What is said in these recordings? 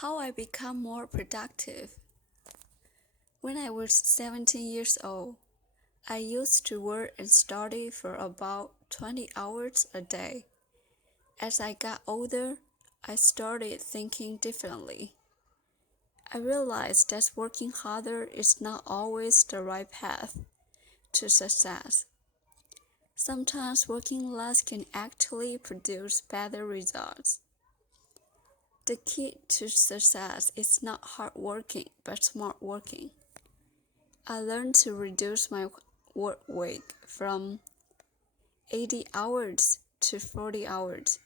How I become more productive. When I was 17 years old, I used to work and study for about 20 hours a day. As I got older, I started thinking differently. I realized that working harder is not always the right path to success. Sometimes working less can actually produce better results. The key to success is not hard working, but smart working. I learned to reduce my work week from 80 hours to 40 hours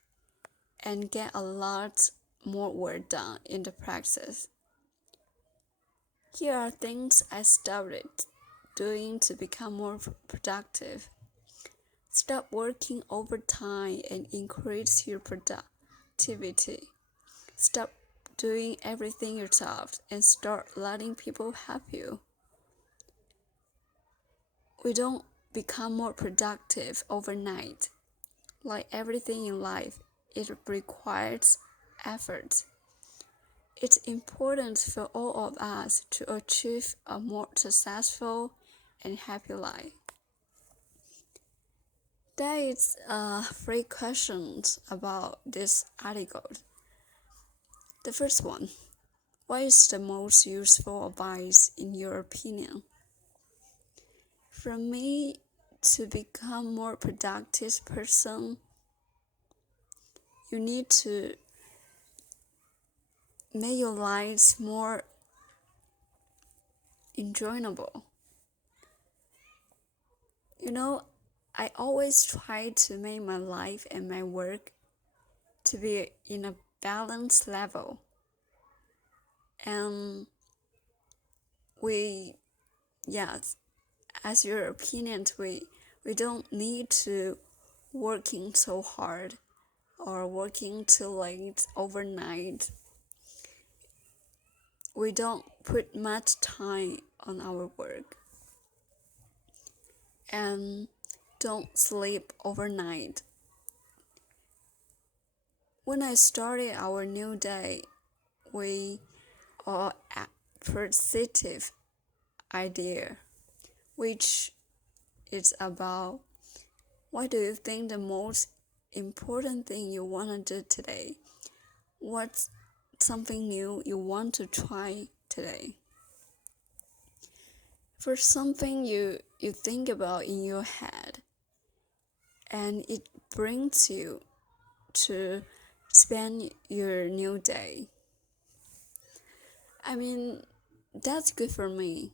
and get a lot more work done in the practice. Here are things I started doing to become more productive. Stop working overtime and increase your productivity. Stop doing everything yourself and start letting people help you. We don't become more productive overnight. Like everything in life, it requires effort. It's important for all of us to achieve a more successful and happy life. There is 3 questions about this article. The first one, what is the most useful advice in your opinion? For me, to become more productive person, you need to make your lives more enjoyable. I always try to make my life and my work to be in a balanced level. And as your opinion, we don't need to working so hard or working too late overnight. We don't put much time on our work and don't sleep overnight. When I started our new day, we are a positive idea, which is about what do you think the most important thing you want to do today? What's something new you want to try today? For something you think about in your head, and it brings you to spend your new day. That's good for me.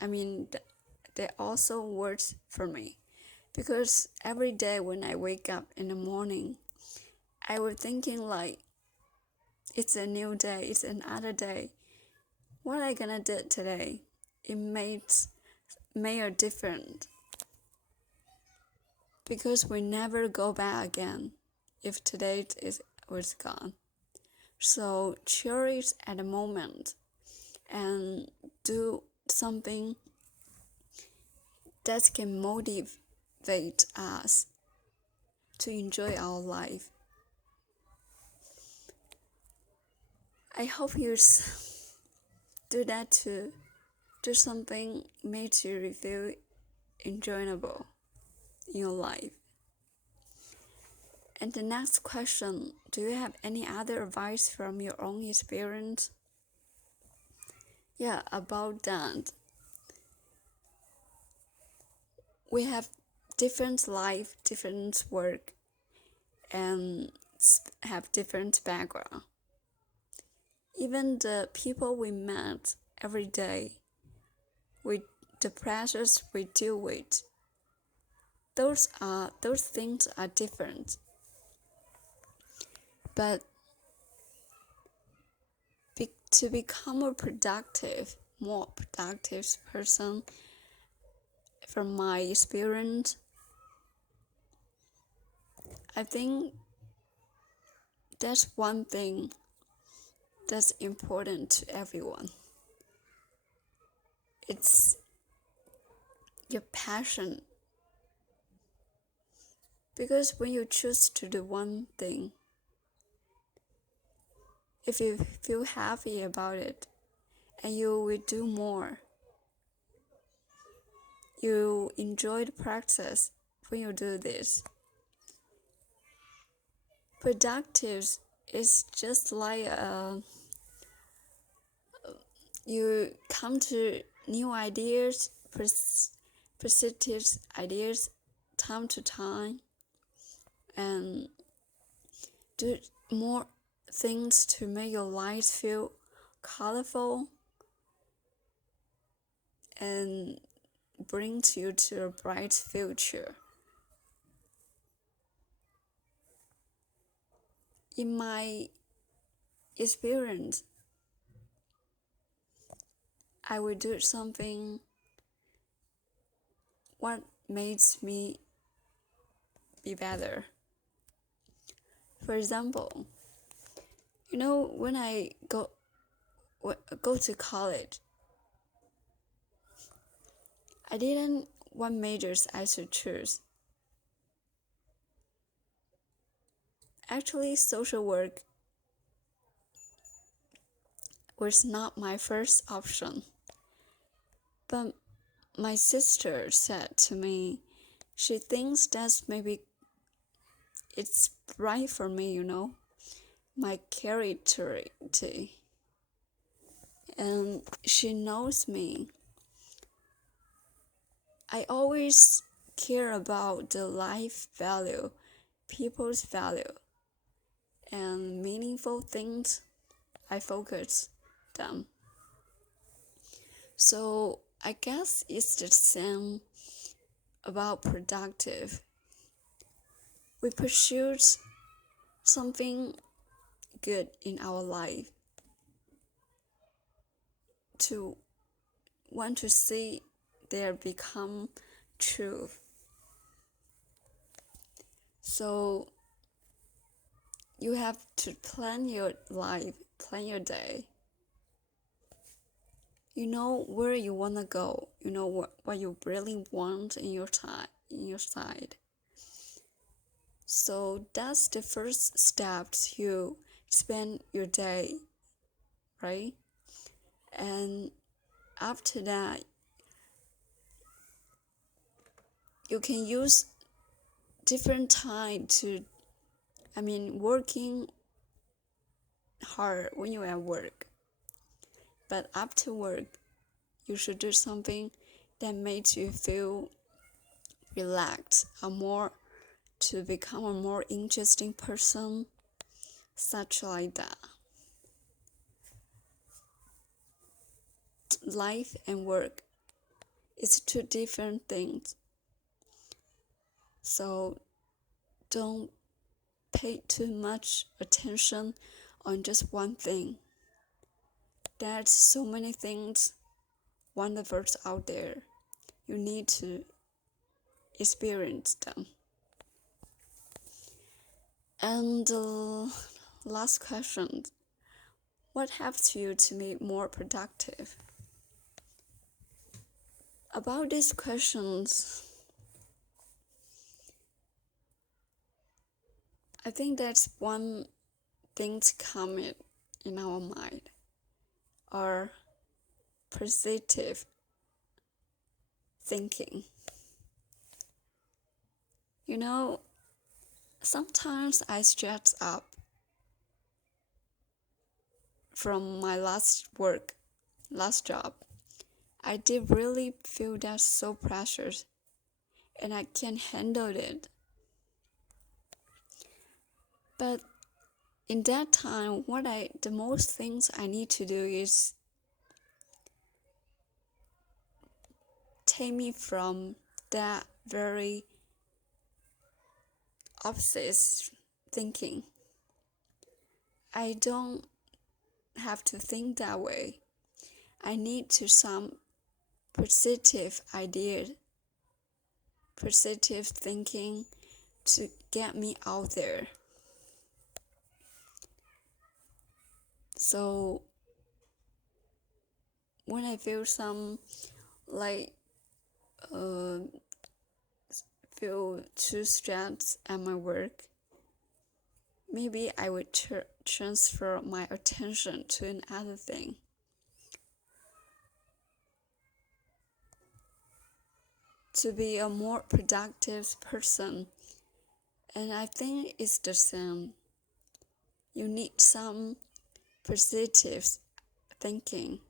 That also works for me. Because every day when I wake up in the morning, I was thinking like, it's a new day, it's another day. What am I gonna do today? It makes a difference. Because we never go back again if today was gone. So cherish at the moment and do something that can motivate us to enjoy our life. I hope you do that too. Do something makes you feel enjoyable in your life. And the next question, do you have any other advice from your own experience? Yeah, about that. We have different life, different work, and have different background. Even the people we met every day, with the pressures we deal with, those things are different. But to become a more productive person, from my experience, I think that's one thing that's important to everyone. It's your passion. Because when you choose to do one thing, if you feel happy about it, and you will do more. You enjoy the practice when you do this. Productive is just like you come to new ideas, positive ideas time to time, and do more things to make your life feel colorful and brings you to a bright future. In my experience, I will do something what makes me be better. For example, when I go to college, I didn't what majors I should choose. Actually, social work was not my first option. But my sister said to me, she thinks that maybe it's right for me, my character. And she knows me. I always care about the life value, people's value, and meaningful things. I focus them. So I guess it's the same about productive. We pursue something good in our life to want to see there become true. So you have to plan your life, plan your day. You know where you want to go. You know what you really want in your side. So that's the first step to spend your day, right? And after that, you can use different time working hard when you're at work. But after work, you should do something that makes you feel relaxed, to become a more interesting person, such like that. Life and work is two different things. So don't pay too much attention on just one thing. There's so many things wonderful out there. You need to experience them. And the last question, what helps you to be more productive? About these questions, I think that's one thing to come in our mind, or positive thinking. Sometimes I stress up from my last job. I did really feel that so precious, and I can't handle it. But in that time, the most things I need to do is take me from that very opposite thinking. I don't have to think that way. I need some positive ideas, positive thinking to get me out there. So when I feel feel too stressed at my work, maybe I would transfer my attention to another thing. To be a more productive person, and I think it's the same. You need some positive thinking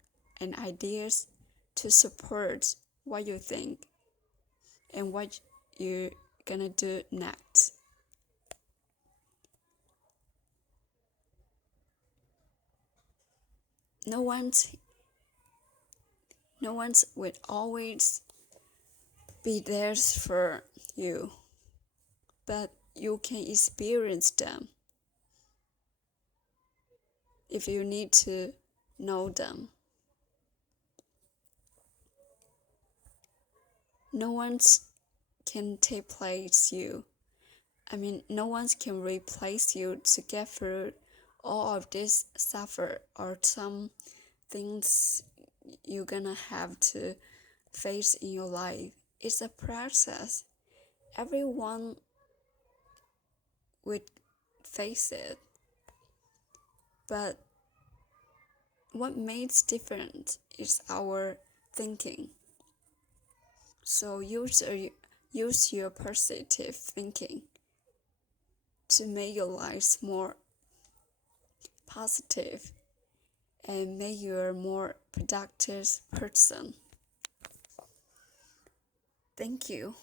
and ideas to support what you think and what you're gonna do next. No one's will always be there for you, but you can experience them if you need to know them. No one can no one can replace you to get through all of this suffer or some things you're gonna have to face in your life. It's a process. Everyone would face it. But what makes different is our thinking. So use your positive thinking to make your life more positive and make you a more productive person. Thank you.